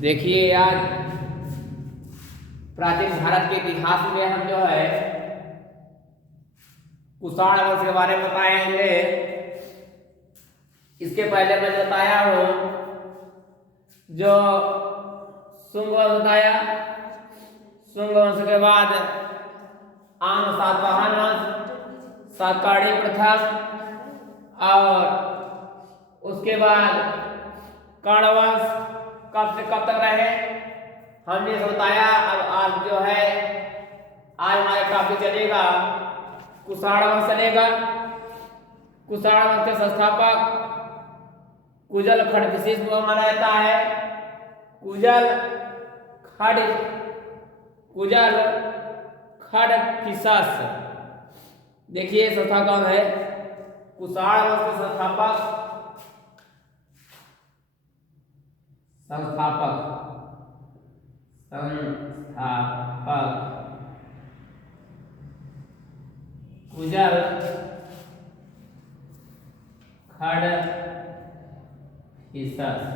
देखिए आज प्राचीन भारत के इतिहास में हम जो है कुषाण वंश के बारे में बताएंगे। इसके पहले मैं बताया हूँ जो शुंग वंश बताया, शुंग वंश के बाद आम सातवाहन वंश, सातवाहनी प्रथा और उसके बाद कर्ण वंश कब से कब तक रहे हमने बताया। अब आज जो है आज हमारे टॉपिक चलेगा कुषाण वंश चलेगा। कुषाण वंश के संस्थापक कुजल खडफिशिस को माना जाता है। कुजल खडफिशस। देखिए संस्था कौन है? कुषाण वंश के संस्थापक कुजल खडफिशस।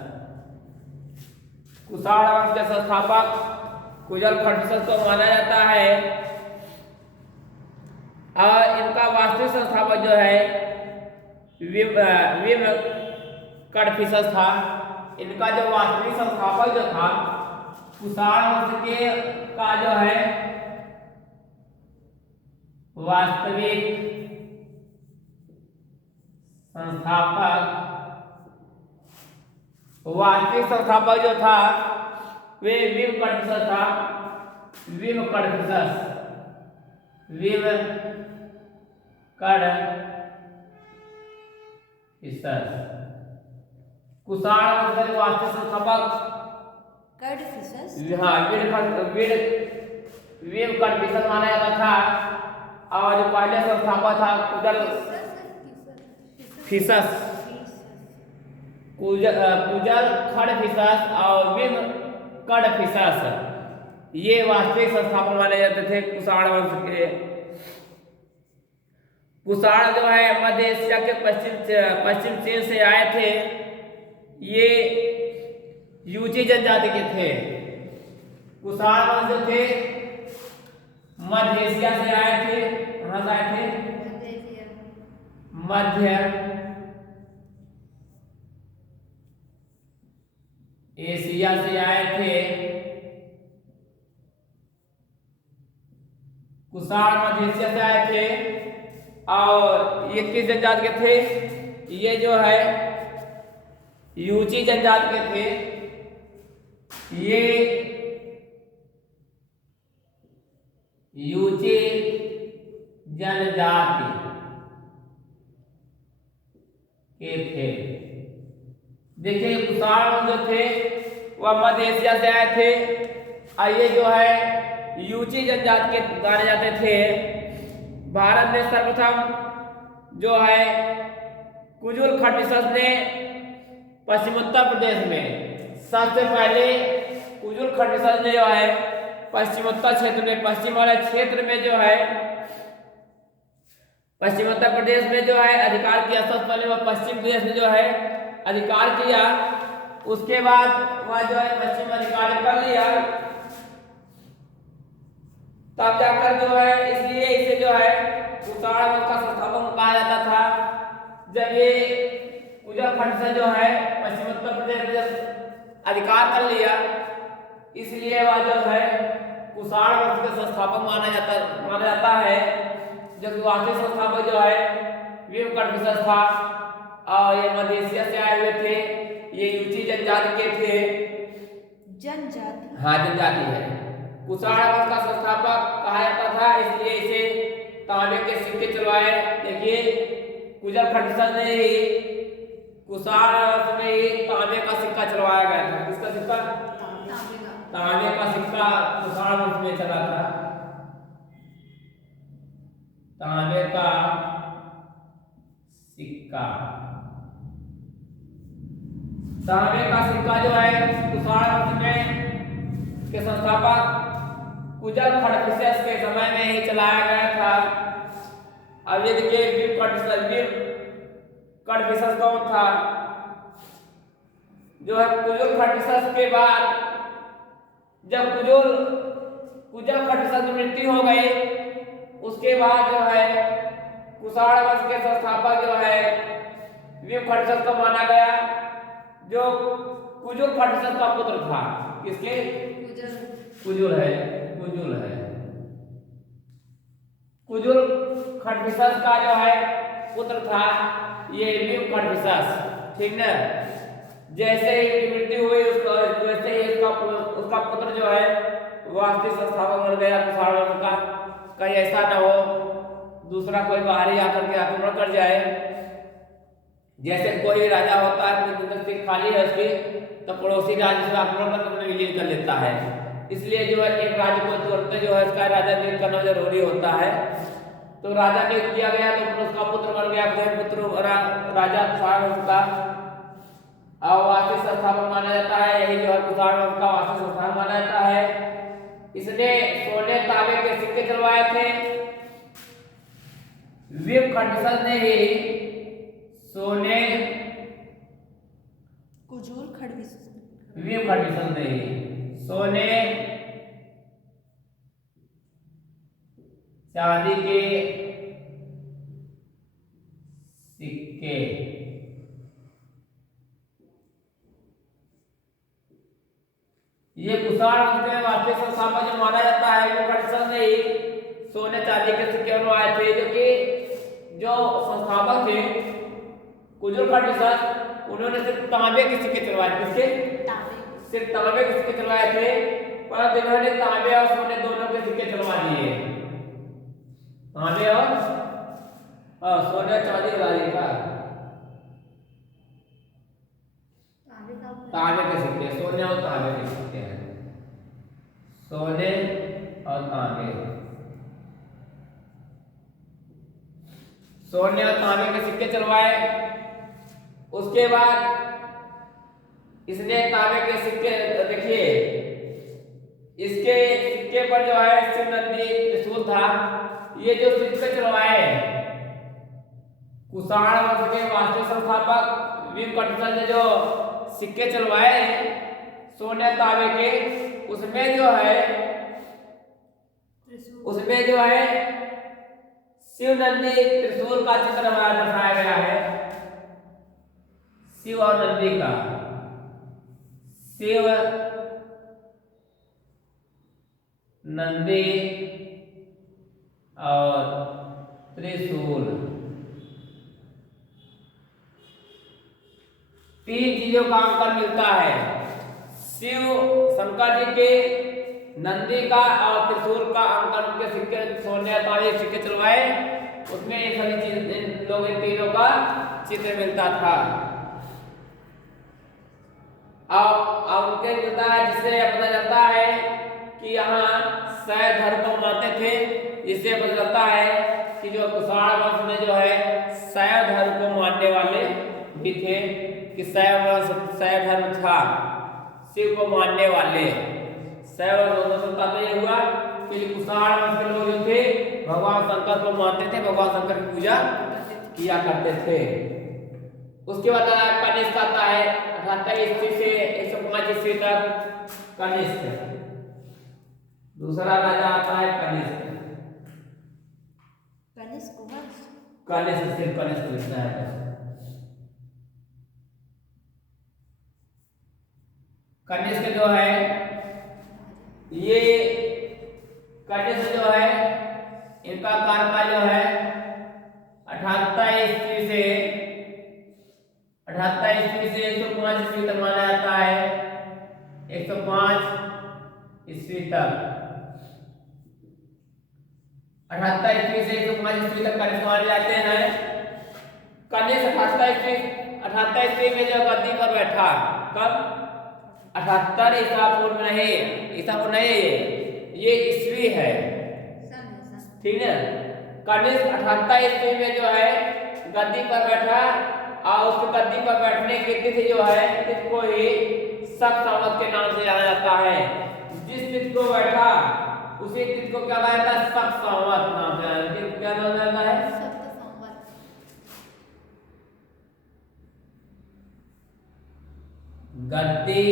कुषाण वंश के संस्थापक कुजल खडफिशस को माना जाता है और इनका वास्तविक संस्थापक जो है विम कडफिशस था। इनका जो वास्तविक संस्थापक जो था कुषाण वंश के का जो है वास्तविक संस्थापक जो था वे विम कडफिशस था। विम कडफिशस कुषाण वंश के वास्तविक संस्थापक विम कडफिशस माना जाता था और जो पहले संस्थापक था कुजल खडफिशस और विम कडफिशस, ये वास्तविक संस्थापक माने जाते थे कुषाण वंश के। कुषाण जो है मध्य एशिया के पश्चिम चीन से आए थे। ये यूची जनजाति के थे। कुषाण वंश जो थे मध्य एशिया से आए थे। कहां से आए थे? मध्य एशिया से आए थे। कुषाण मध्य एशिया से आए थे और ये किस जनजाति के थे? ये जो है यूची जनजाति के थे। ये यूची जनजाति के थे। देखिए कुषाण जो थे वह मध्य एशिया से आए थे और ये जो है यूची जनजाति के माने जाते थे। भारत में सर्वप्रथम जो है कुजल खडफिशस ने पश्चिमोत्तर प्रदेश में सबसे पहले कुजल खडफिशस ने जो है पश्चिमोत्तर क्षेत्र में, पश्चिम वाले क्षेत्र में जो है पश्चिमोत्तर प्रदेश में जो है अधिकार किया। सबसे पहले वह पश्चिम प्रदेश में जो है अधिकार किया। उसके बाद वह जो है पश्चिम अधिकार कर लिया, तब जाकर जो है इसलिए इसे जो है कुषाण वंश का संस्थापक कहा जाता था। जब ये कुजल खडफिशस जो है पश्चिमोत्तर प्रदेश में अधिकार कर लिया, इसलिए वह जो है कुषाण वंश का संस्थापक माना जाता है। जबकि वास्तविक संस्थापक जो है विम कडफिशस था और ये मध्य एशिया से आए हुए थे। ये यूची जनजाति के थे। जनजाति है। कुषाण वंश का संस्थापक कहा जाता था, इसलिए इसे तांबे के सिक्के चलवाए। देखिए कुजल खडफिशस ने ही कुषाण वंश में ही तांबे का सिक्का चलवाया गया था। किसका सिक्का? तांबे का सिक्का कुषाण वंश में चला था। तांबे का सिक्का जो है कुषाण वंश में के संस्थापक कुजल खडफिशस के समय में ही चलाया गया था। अब ये देखिए विम कडफिशस कौन था? जो है कुजल खडफिशस के बाद जब कुजा खटविशास की मृत्यु हो गई, उसके बाद जो है कुषाण वंश के संस्थापक जो है भीम खटविशास को माना गया, जो कुजुल खटविशास का पुत्र था। किसके? कुजुल है। कुजुल खटविशास का जो है पुत्र था ये भीम खटविशास। ठीक ना? जैसे ही मृत्यु हुई उसका, वैसे ही उसका पुत्र जो है वास्तविक संस्थापक बन गया कुषाण वंश का। कहीं ऐसा ना हो दूसरा कोई बाहरी आकर के आक्रमण कर जाए। जैसे कोई राजा होता है, कोई जगह खाली है उसकी, तो पड़ोसी राज्य से आक्रमण करके विलीन कर लेता है। इसलिए जो है एक राज्य को तुरंत जो है उसका राजा नियुक्त करना जरूरी होता है। तो राजा नियुक्त किया गया तो उसका पुत्र बन गया, पुत्र राजा कुषाण वंश का वास्तविक संस्थापक माना जाता है। यही जो है कुषाण वंश का वास्तविक संस्थापक माना जाता है। इसने सोने तांबे के सिक्के चलवाए थे। भीम खटविशास ने ही सोने भीम खटविशास ने ही सोने चांदी के सिक्के ये कुषाण वंश के वास्तविक संस्थापक जो माना जाता है वो खटविशास ने ही सोने चांदी के सिक्के बनवाए थे। जो कि जो संस्थापक थे कुजुल खटविशास, उन्होंने सिर्फ तांबे के सिक्के चलवाए। किसके? सिर्फ तांबे के सिक्के चलवाए थे, पर इन्होंने तांबे और सोने दोनों के सिक्के चलवा दिए। तांबे और सोने चांदी वाली का तांबे के सिक्के, सोने और तांबे के सिक्के हैं। सोने और तांबे, सोने और तांबे के सिक्के चलवाए। उसके बाद इसने तांबे के सिक्के, देखिए इसके सिक्के पर जो है शिव नंदी त्रिशूल था। ये जो सिक्के चलवाए कुषाण वंश के वास्तविक संस्थापक भीम खटविशास ने जो सिक्के चलवाए सोने तांबे के, उसमें जो है शिव नंदी त्रिशूल का चित्र दर्शाया गया है। शिव और नंदी का, शिव नंदी और त्रिशूल, तीन चीजों का अंकन मिलता है। शिव शंकर जी के, नंदी का और त्रिशूल का अंकन के सिक्के सोने तांबे सिक्के चलवाए, उसमें ये सभी चीज इन लोग इन तीनों का चित्र मिलता था। अब उनके मिलता है जिससे पता चलता है कि यहाँ शैव धर्म को मानते थे। इससे पता चलता है कि जो कुषाण वंश में जो है शैव धर्म को मानने वाले भी थे, कि शैव धर्म था, शिव को मानने वाले शैव धर्म का। तो ये हुआ कि कुषाण वंश के लोग जो थे भगवान शंकर को मानते थे, भगवान शंकर की पूजा किया करते थे। उसके बाद कनिष्क आता है 78 ईस्वी से 105 ईस्वी तक कनिष्क। दूसरा राजा आता है कनिष्क सिर्फ कनिष्क लिखना है। कनिष्क जो है ये कनिष्क जो है इनका कार्यकाल जो है 78 ईस्वी से 105 ईस्वी तक माना जाता है। 105 ईस्वी तक, 78 ईस्वी से 105 ईस्वी तक कनिष्क माने जाते हैं। कनिष्क 78 ईस्वी में जो गद्दी पर बैठा, कब? 78 ईसा पूर्व नहीं, ये ईस्वी है, ठीक है। कनिष्क 78 ईस्वी में जो है गद्दी पर बैठा, और उसके गद्दी पर बैठने की तिथि जो है इसको ही शक संवत के नाम से जाना जाता है। जिस तिथि को बैठा उसी तिथि को क्या कहा जाता है? शक संवत नाम से जाना जाता है। क्या नाम जाता है? गद्दी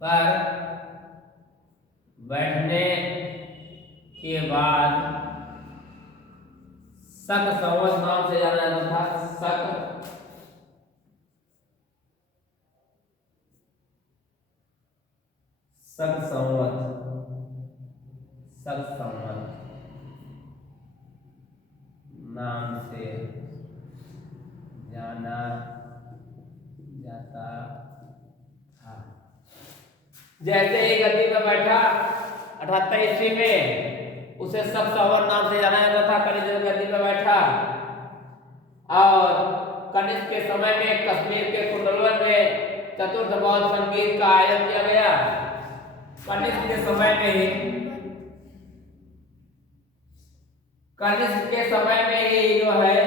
पर बैठने के बाद शक संवत नाम से जाना जाता था। शक संवत नाम से जाना जाता था। जैसे ही गद्दी में बैठा 78 ईस्वी में, उसे शक संवत नाम से जाना जाता था। कनिष्क गद्दी में बैठा और कनिष्क के समय में कश्मीर के कुंडलवन में चतुर्थ बौद्ध संगीत का आयोजन किया गया। कनिष्क के समय में ही जो है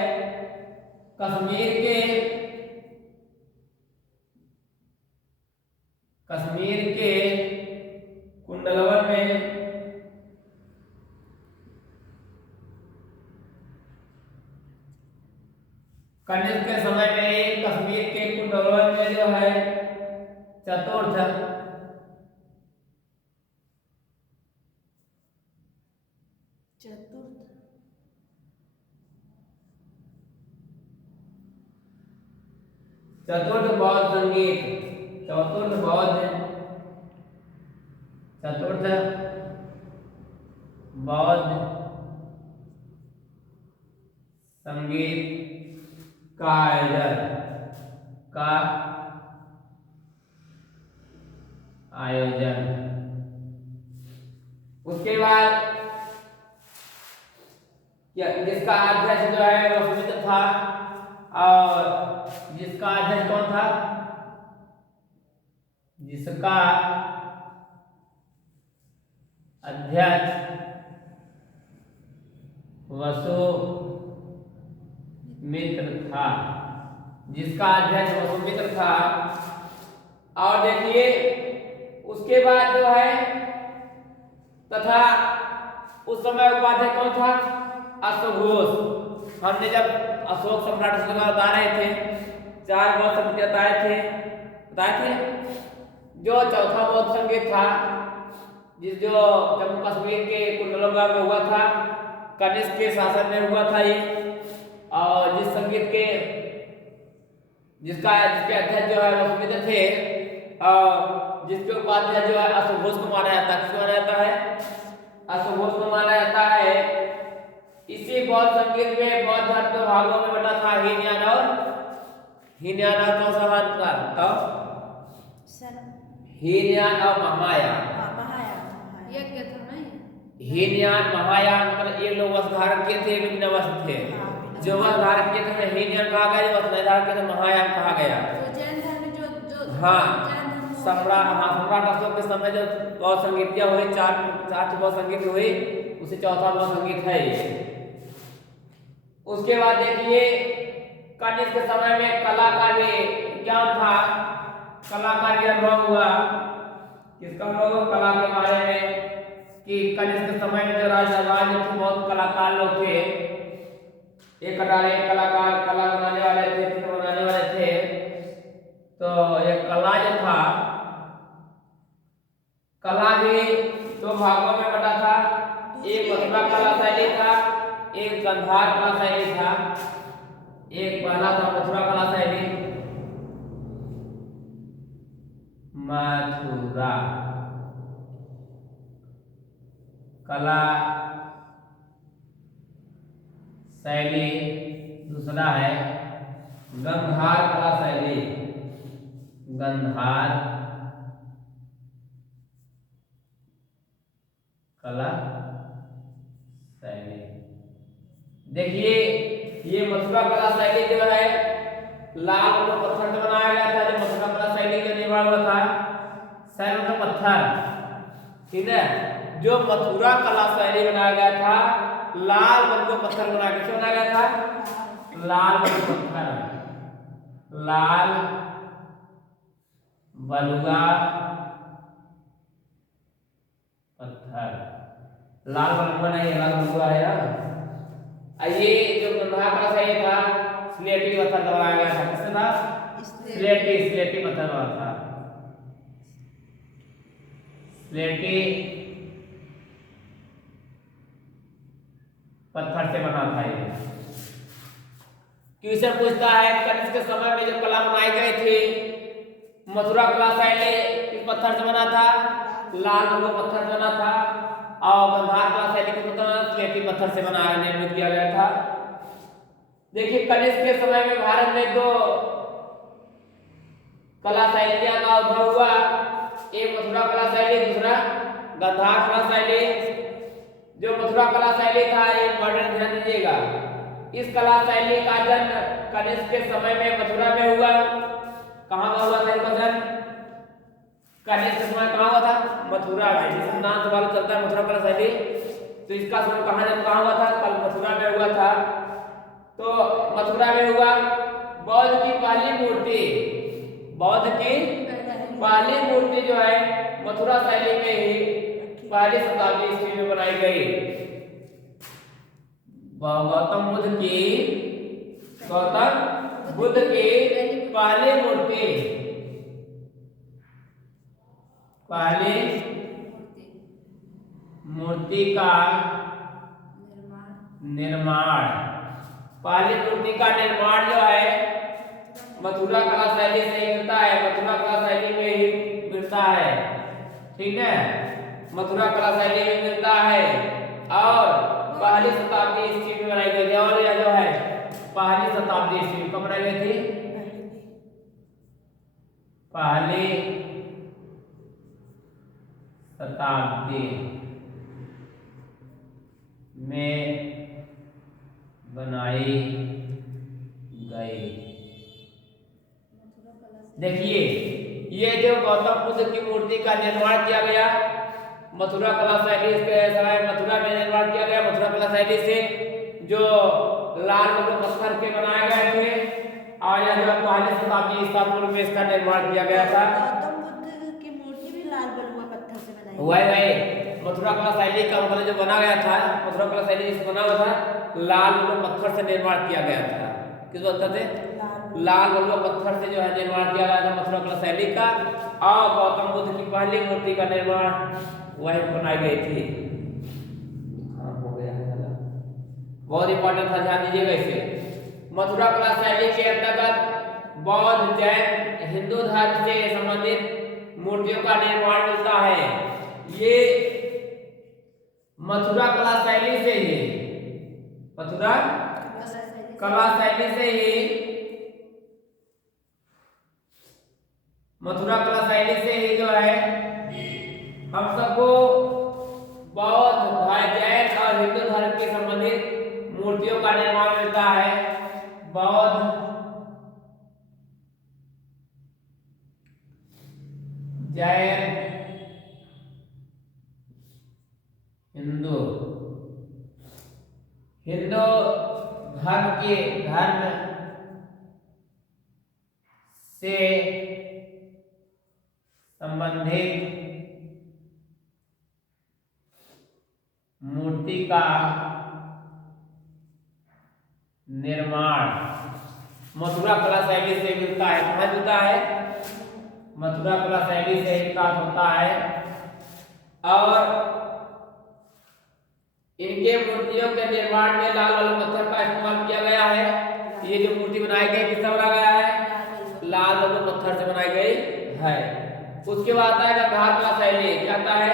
कश्मीर के कुंडलवन में कनिष्क के समय में ही कश्मीर के कुंडलवन में जो है चतुर्थ बौद्ध संगीत, चतुर्थ बौद्ध संगीत का आयोजन। उसके बाद जिसका अध्यक्ष जो है वो सुमित था, और जिसका अध्यक्ष कौन था? जिसका अध्यक्ष वसुमित्र था। और देखिए उसके बाद जो है तथा उस समय उपाध्यक्ष कौन था? अश्वघोष। हमने जब अशोक सम्राट बता रहे थे, 4 बौद्ध संगीत बताए थे। जो चौथा बौद्ध संगीत था, जो जम्मू कश्मीर के कुंडलवन में हुआ था, कनिष्क के शासन में हुआ था ये। और जिसके अध्यक्ष जो है वो सुमित्र थे, और जिसके उपाध्यक्ष जो है अश्वघोष को माना जाता है। किसको माना जाता है? अश्वघोष को माना जाता है। इसी बौद्ध संगीत में बौद्ध धर्म के भागों में बटा था हीनयान और कौन सा था? तो हीनयान और महायान। हीनयान महायान मतलब एक लोग वस्त्र धारण किए थे, एक लोग वस्त्र थे। जो वस्त्र धारण किए थे हीनयान कहा गया, जो वस्त्र नहीं धारण किए थे महायान कहा गया। सम्राट अशोक के समय जो बौद्ध संगीत हुई, 4 बौद्ध संगीत हुई, उसे चौथा बौद्ध संगीत है ये। उसके बाद देखिए कनिष्क के समय में कला का भी ज्ञान था, कला का भी अनुभव हुआ। किसका अनुभव? कला के बारे में, कि कनिष्क के समय में जो राजा थे बहुत कलाकार लोग थे। एक कलाकार कला बनाने वाले थे, चित्र बनाने वाले थे। तो एक कला जो था, कला भी 2 भागों में बटा था। एक मथुरा कला शैली था, एक गंधार कला शैली था। एक पहला था मथुरा कला शैली, मथुरा कला शैली। दूसरा है गंधार कला शैली, गंधार कला शैली। देखिए ये मथुरा कला शैली जो है लाल पत्थर से बनाया गया था। जो मथुरा कला शैली का निर्माण हुआ था, सैन का पत्थर, ठीक है। जो मथुरा कला शैली बनाया गया था, लाल बलुआ पत्थर बनाया गया। बनाया गया था लाल बलुआ पत्थर, लाल बलुआ पत्थर, लाल बलुआ नहीं, लाल बलुआ है। ये जो गंधार कला शैली था, स्लेटी पत्थर का बनाया गया था। किससे था? स्लेटी पत्थर वाला था। स्लेटी बना था ये। क्वेश्चन पूछता है कनिष्क के समय में जो कला बनाई गई थी मथुरा कला शैली किस पत्थर से बना था? लाल बलुआ पत्थर से बना था। और गंधार कला शैली किस पत्थर? स्लेटी पत्थर से बनाया निर्मित किया गया था। देखिए कनिष्क के समय में भारत में दो कला शैलियां का उद्भव हुआ, एक मथुरा कला शैली, दूसरा गंधार कला शैली। जो मथुरा कला शैली था एक मॉडर्न ध्यान दीजिएगा, इस कला शैली का जन्म कनिष्क के समय में मथुरा में हुआ। कहां हुआ था इसका जन्म? कनिष्क के समय कहां हुआ था? मथुरा में। जिस नाम से बात चलता है मथुरा कला शैली, तो इसका समय कहां हुआ था? कल मथुरा में हुआ था। तो मथुरा में हुआ। बौद्ध की पहली मूर्ति, बौद्ध की पहली मूर्ति जो है मथुरा शैली में ही पहली शताब्दी ईस्वी में बनाई गई। गौतम बुद्ध की पहली मूर्ति का निर्माण पहली मूर्ति का निर्माण जो है मथुरा कला शैली से मिलता है, मथुरा कला शैली में ही मिलता है। ठीक है, मथुरा कला शैली में मिलता है और पहली शताब्दी ईस्वी में बनाई गई थी। और यह जो है पहली शताब्दी ईस्वी में कब बनाई गई थी? पहली शताब्दी में बनाई गई। देखिए ये जो गौतम बुद्ध की मूर्ति का निर्माण किया गया मथुरा कला शैली के समय मथुरा में निर्माण किया गया। मथुरा कला शैली से जो लाल बलुआ पत्थर के बनाए गए थे और यह जो पहली शताब्दी ईसा पूर्व में इसका निर्माण किया गया था। गौतम बुद्ध की मूर्ति भी लाल बलुआ पत्थर से बनाई वही मथुरा कला शैली का मतलब जो बना गया था, मथुरा कला शैली जिससे बना हुआ था लाल बलुआ पत्थर से निर्माण किया गया था। किस पत्थर से? लाल बलुआ पत्थर से जो है निर्माण किया गया था मथुरा कला शैली का। और गौतम बुद्ध की पहली मूर्ति का निर्माण वही बनाई गई थी। हो गया है, बहुत इंपॉर्टेंट था, ध्यान दीजिएगा इसे। मथुरा कला शैली के अंतर्गत बौद्ध, जैन, हिंदू धर्म से संबंधित मूर्तियों का निर्माण मिलता है। ये मथुरा कला शैली से ही मथुरा कला शैली से ही जो है हम सबको बौद्ध, जैन और हिंदू धर्म के संबंधित मूर्तियों का निर्माण मिलता है। बौद्ध, जैन, हिंदू धर्म से संबंधित मूर्ति का निर्माण मथुरा कला शैली से मिलता है। कहाँ मिलता है? मथुरा कला शैली से विकास होता है। और इनके मूर्तियों के निर्माण में लाल बलुआ पत्थर का इस्तेमाल किया गया है। ये जो मूर्ति बनाई गई किससे बनाया गया है? लाल बलुआ पत्थर से बनाई गई है। उसके बाद आता है गंधार कला शैली। क्या आता है?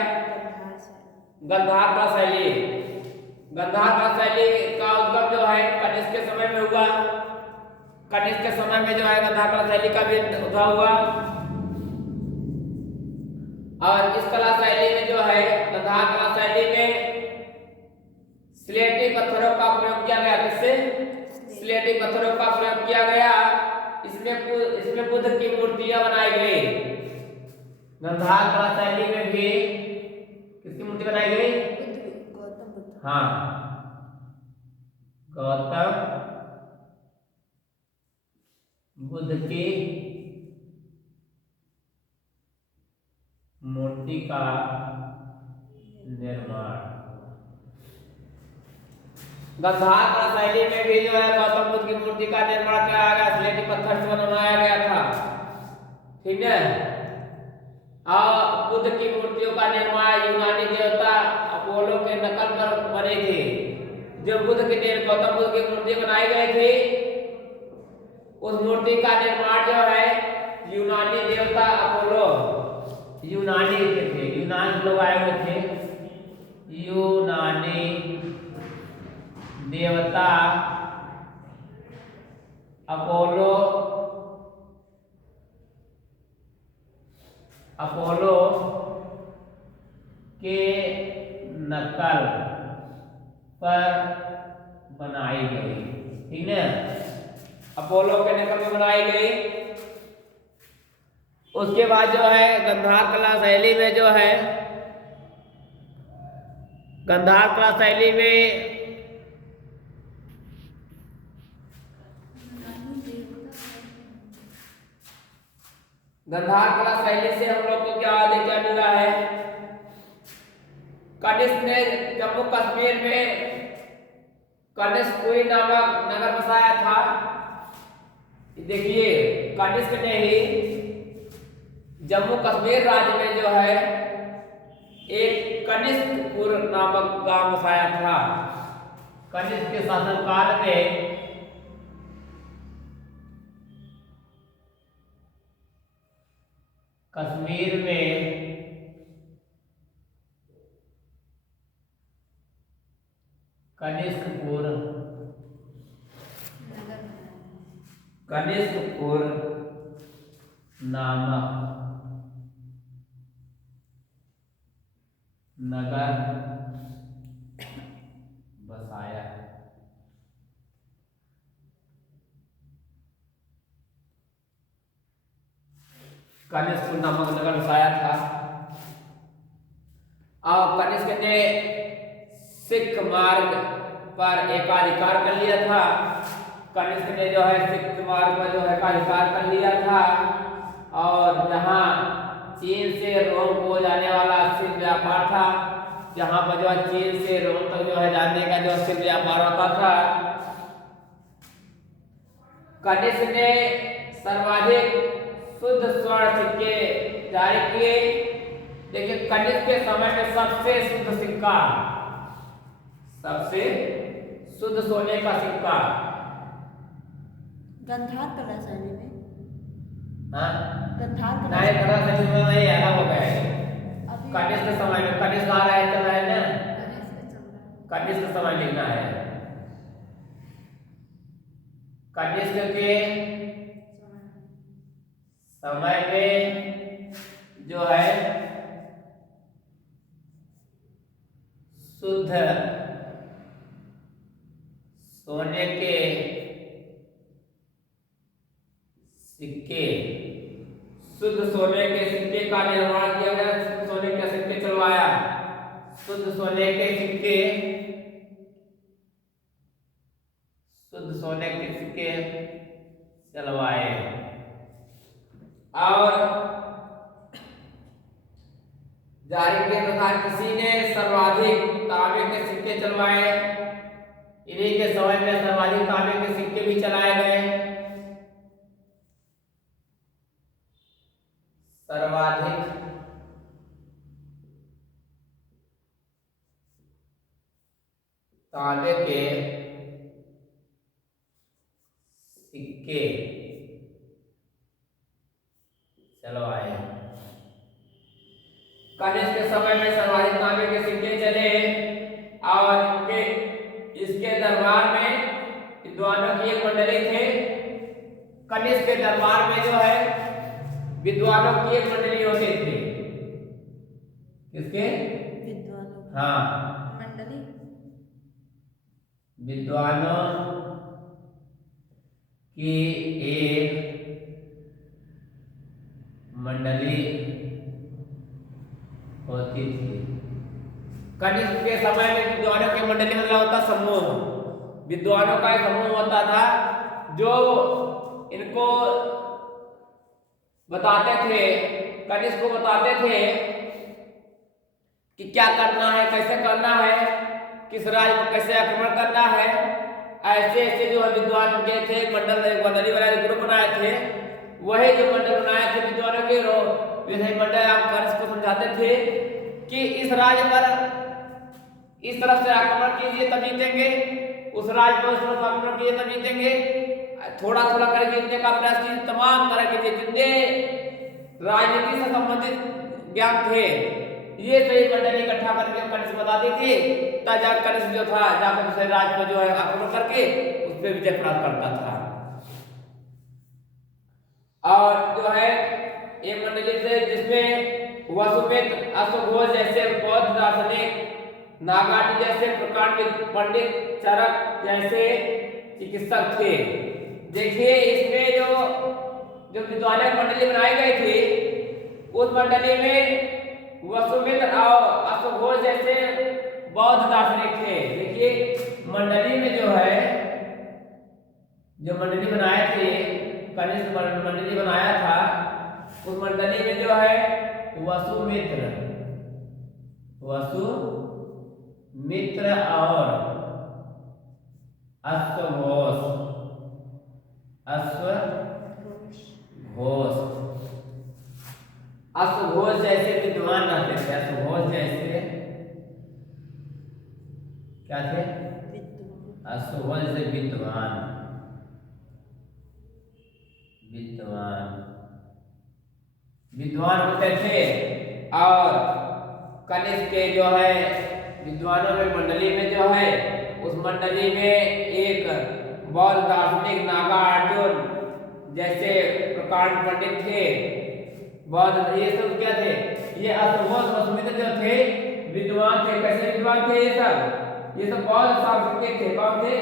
गंधार कला शैली। गंधार कला शैली का उद्गम जो है कनिष्क के समय में हुआ। कनिष्क के समय में जो है गंधार कला शैली का भी उद्भव हुआ। और इस कला शैली में जो है गंधार कला शैली में स्लेटी पत्थरों का प्रयोग किया गया। किससे? स्लेटी पत्थरों का प्रयोग किया गया। इसमें बुद्ध की मूर्तियां बनाई गई। गंधार कला शैली में भी किसकी मूर्ति बनाई गई? गौतम बुद्ध। हाँ, गौतम बुद्ध की मूर्ति का निर्माण। गंधार कला शैली में भी जो है गौतम बुद्ध की मूर्ति का निर्माण किया गया, स्लेटी पत्थर से बनाया गया था। ठीक है। और बुद्ध की मूर्तियों का निर्माण यूनानी देवता अपोलो के नकल पर बने थे। जो बुद्ध के गौतम बुद्ध की मूर्ति बनाई गई थी, उस मूर्ति का निर्माण जो है यूनानी देवता अपोलो, यूनानी के थे, यूनान लोग आए हुए थे, यूनानी देवता अपोलो, अपोलो के नकल पर बनाई गई, ठीक है, अपोलो के नकल पर बनाई गई। उसके बाद जो है गंधार कला शैली में जो है, गंधार कला शैली में गंधार कला शैली से हम लोग को क्या देखा मिला है, कनिष्क ने जम्मू कश्मीर में कनिष्कपुरी नामक नगर बसाया था। देखिए कनिष्क ने ही जम्मू कश्मीर राज्य में जो है एक कनिष्कपुर नामक गांव बसाया था। कनिष्क के शासनकाल में कश्मीर में कनिष्कपुर नामक नगर बसाया। कनिष्क नामक नगर बसाया था और कनिष्क ने सिख मार्ग पर एकाधिकार कर लिया था। कनिष्क ने जो है सिख मार्ग पर जो है एकाधिकार कर लिया था और जहाँ चीन से रोम को जाने वाला सिख व्यापार था, जहाँ पर जो है चीन से रोम तक जो है जाने का जो सिख व्यापार होता था, कनिष्क ने सर्वाधिक शुद्ध स्वर्ण सिक्के जारी किए। देखिए कनिष्क के समय में सबसे शुद्ध सिक्का, सबसे शुद्ध सोने का सिक्का गंधार कला शैली में, हाँ गंधार कला नहीं कला शैली में नहीं अलग हो गया है। अभी कनिष्क के समय में कनिष्क आ रहा है, चल रहा है ना, कनिष्क के समय लिखना है। कनिष्क के समय में जो है शुद्ध सोने के सिक्के, शुद्ध सोने के सिक्के का निर्माण किया गया, शुद्ध सोने के सिक्के चलवाया, शुद्ध सोने के सिक्के, शुद्ध सोने के सिक्के चलवाए और जारी किया तथा किसी ने सर्वाधिक तांबे के सिक्के चलवाए। इन्हीं के समय में सर्वाधिक तांबे के सिक्के भी चलाए गए। सर्वाधिक तांबे के सिक्के चलवाए। कनिष्क के समय में सर्वाधिक तांबे के सिक्के चले और इसके दरबार में विद्वानों की एक मंडली थे। कनिष्क के दरबार में जो है विद्वानों की एक मंडली होती थी। किसके? विद्वानों, हाँ मंडली, विद्वानों की एक मंडली होती थी। कनिष्क के समय में विद्वानों की मंडली मतलब होता समूह, विद्वानों का एक समूह होता था जो इनको बताते थे, कनिष्क को बताते थे कि क्या करना है, कैसे करना है, किस राज्य को कैसे आक्रमण करना है। ऐसे ऐसे जो विद्वान के थे मंडली वाले ग्रुप बनाए थे, वही जो मंडल बनाए थे विद्वानों के वैसे मंडल आप कनिष्क को समझाते थे कि इस राज्य पर इस तरफ से आक्रमण कीजिए तब जीतेंगे, उस राज्य पर उस तरफ आक्रमण कीजिए तब जीतेंगे, थोड़ा थोड़ा करके जीतने का प्रयास कीजिए। तमाम तरह के जितने राजनीति से संबंधित ज्ञान थे ये सही मंडली इकट्ठा करके कनिष्क बताती थी, तब जाकर कनिष्क जो था जाकर दूसरे राज्य पर जो है आक्रमण करके उस पर विजय प्राप्त करता था। और जो है एक मंडली से जिसमें वसुमित्र, अश्वघोष जैसे बौद्ध दार्शनिक, नागार्जुन जैसे प्रकांड पंडित, चरक जैसे चिकित्सक थे। देखिए इसमें जो विद्वालय मंडली बनाई गई थी उस मंडली में वसुमित्र और अश्वघोष जैसे बौद्ध दार्शनिक थे। देखिए मंडली में जो है जो मंडली बनाए थे, कनिष्क मंडली बनाया था, उस मंडली में जो है वसुमित्र और अश्वघोष जैसे विद्वान रहते थे। अश्वघोष जैसे क्या थे? अश्वघोष जैसे विद्वान होते थे। और कनिष्क के जो है विद्वानों में मंडली में जो है उस मंडली में एक बौद्ध दार्शनिक नागार्जुन जैसे प्रकांड पंडित थे। बौद्ध ये सब क्या थे? ये अश्वघोष वसुमित्र जो थे विद्वान थे। कैसे विद्वान थे ये सब बौद्ध सांस्कृतिक थे। कौन थे?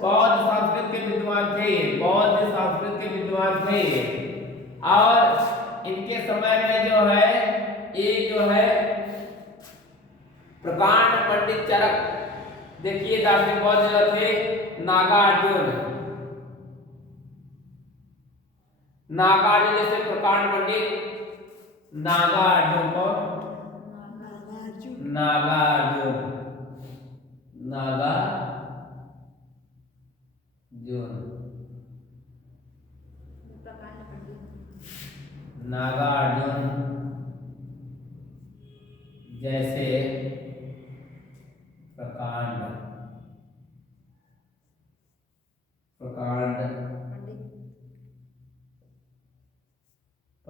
बौद्ध संस्कृत के विद्वान थे। बौद्ध संस्कृत के विद्वान थे। और इनके समय में जो है एक जो है प्रकांड पंडित चरक, देखिए दार्शनिक बौद्ध जो थे नागार्जुन जैसे प्रकांड पंडित, नागार्जुन जैसे प्रकांड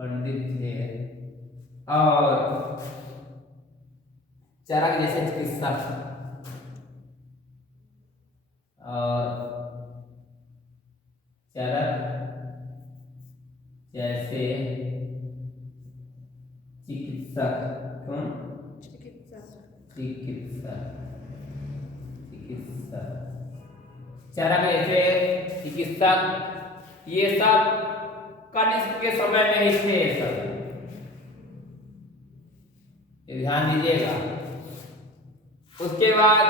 पंडित थे। और चरक जैसे चिकित्सक ये सब कनिष्क के समय में ही थे। सब ध्यान दीजिएगा। उसके बाद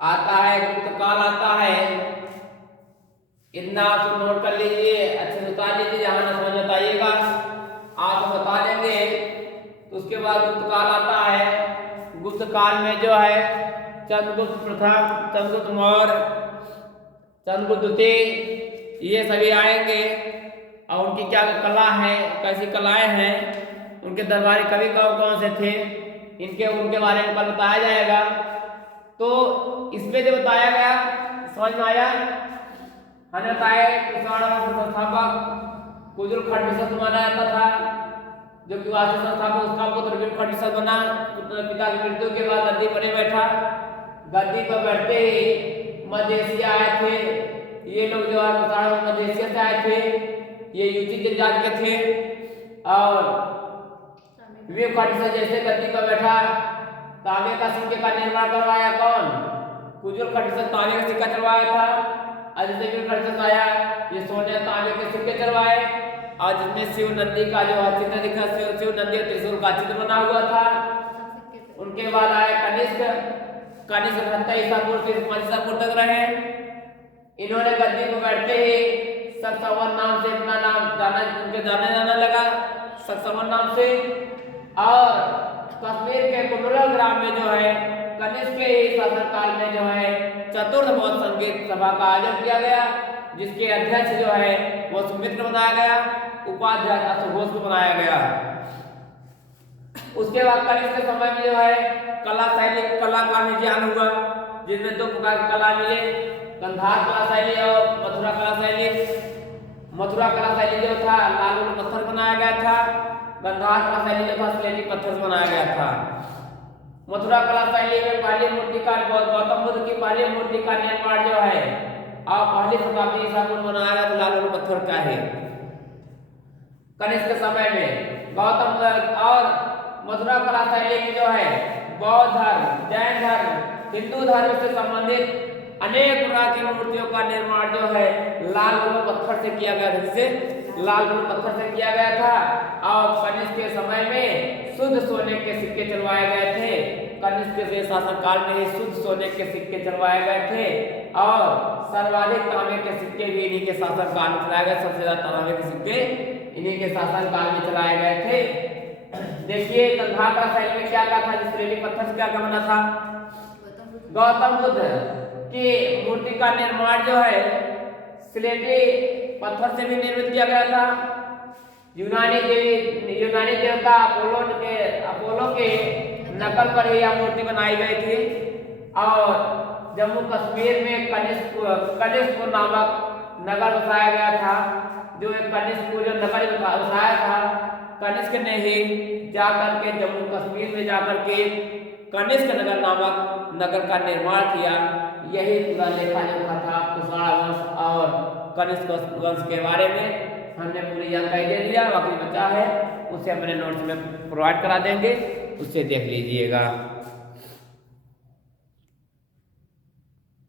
आता है गुप्त काल आता है। इतना आप नोट कर लीजिए, अच्छे से बता लीजिए, जहां ना समझ बताइएगा आप बता देंगे। तो उसके बाद गुप्त काल आता है। गुप्त काल में जो है चंद्रगुप्त प्रथम, चंद्रगुप्त मौर्य, चंद्रगुप्त द्वितीय, ये सभी आएंगे। और उनकी क्या कला है, कैसी कलाएं हैं, उनके दरबारी कवि कौन से थे, उनके बारे में कल बताया जाएगा। तो इसमें जो बताया गया समझ में आया। हमने बताया संस्थापक कुजुल खंडविसत माना जाता था, जो कि वास्तविक संस्थापक उसका पुत्र विल खंडविसत बना। पिता की मृत्यु के बाद गद्दी पर बैठा। गद्दी पर बैठते ही मध्य एशिया आए थे। ये लोग जो है मध्य एशिया से आए थे। ये यूची जनजाति के थे। और विल खंडविसत जैसे गद्दी पर बैठा, तांबे का सिक्के का निर्माण करवाया कौन? कुजुल खंडविसत तांबे का सिक्का चलवाया था। और जैसे विल खंडविसत आया, ये सोने तांबे के सिक्के चलवाए। और जिसमें शिव नंदी का जो चित्र दिखा, शिव नंदी और त्रिशूल का चित्र बना हुआ था। उनके बाद आया कनिष्क। 27 ईसा पूर्व से 5 ईसा पूर्व तक रहे। इन्होंने गद्दी पर बैठते ही सक्सवन नाम से अपना नाम जाना लगा, सक्सवन नाम से। और कश्मीर के कुंडला ग्राम में जो है कनिष्क के ही शासनकाल में जो है चतुर्थ बौद्ध संगीत सभा का आयोजन किया गया, जिसके अध्यक्ष जो है वो सुमित्र बनाया गया, उपाध्यक्ष अश्वघोष को बनाया गया। उसके बाद कनिष्क के समय में जो है कला शैली कला का भी ज्ञान हुआ, जिसमें दो प्रकार की कला मिले, गंधार कला शैली और मथुरा कला शैली। मथुरा कला शैली जो था लाल पत्थर बनाया गया था, गंधार कला शैली जो था स्लेटी पत्थर से बनाया गया था। मथुरा कला शैली में पहली मूर्ति का गौतम बुद्ध की पहली मूर्ति का निर्माण जो है और पहली शताब्दी ईसा पूर्व बनाया गया था लाल पत्थर का है। कनिष्क के समय में गौतम और मथुरा कला शैली में जो है बौद्ध धर्म, जैन धर्म, हिंदू धर्म से संबंधित अनेक प्रकार की मूर्तियों का निर्माण जो है लाल पत्थर से किया गया था, जिसे लाल पत्थर से किया गया था। और कनिष्क के समय में शुद्ध सोने के सिक्के चलवाए गए थे। कनिष्क के शासनकाल में ही शुद्ध सोने के सिक्के चलवाए गए थे और सर्वाधिक तांबे के सिक्के भी इन्हीं के शासनकाल में चलाए गए। सबसे ज्यादा तांबे के सिक्के इन्हीं के शासनकाल में चलाए गए थे। देखिए गंधार कला शैली में क्या क्या था, जिस स्लेटी पत्थर से क्या क्या बना था। गौतम बुद्ध की मूर्ति का निर्माण जो है स्लेटी पत्थर से भी निर्मित किया गया था। यूनानी देवता अपोलो के नकल पर ही यह मूर्ति बनाई गई थी। और जम्मू कश्मीर में कनिष्कपुर नामक नगर बसाया गया था, जो एक कनिष्कपुर जो नगर बसाया था, कनिष्क ने ही जाकर के जम्मू कश्मीर में जाकर के कनिष्क नगर नामक नगर का निर्माण किया। यही पूरा लेखा जोखा था कुषाण वंश और कनिष्क वंश के बारे में। हमने पूरी जानकारी दे दिया, बाकी बचा है उसे अपने नोट्स में प्रोवाइड करा देंगे, उससे देख लीजिएगा।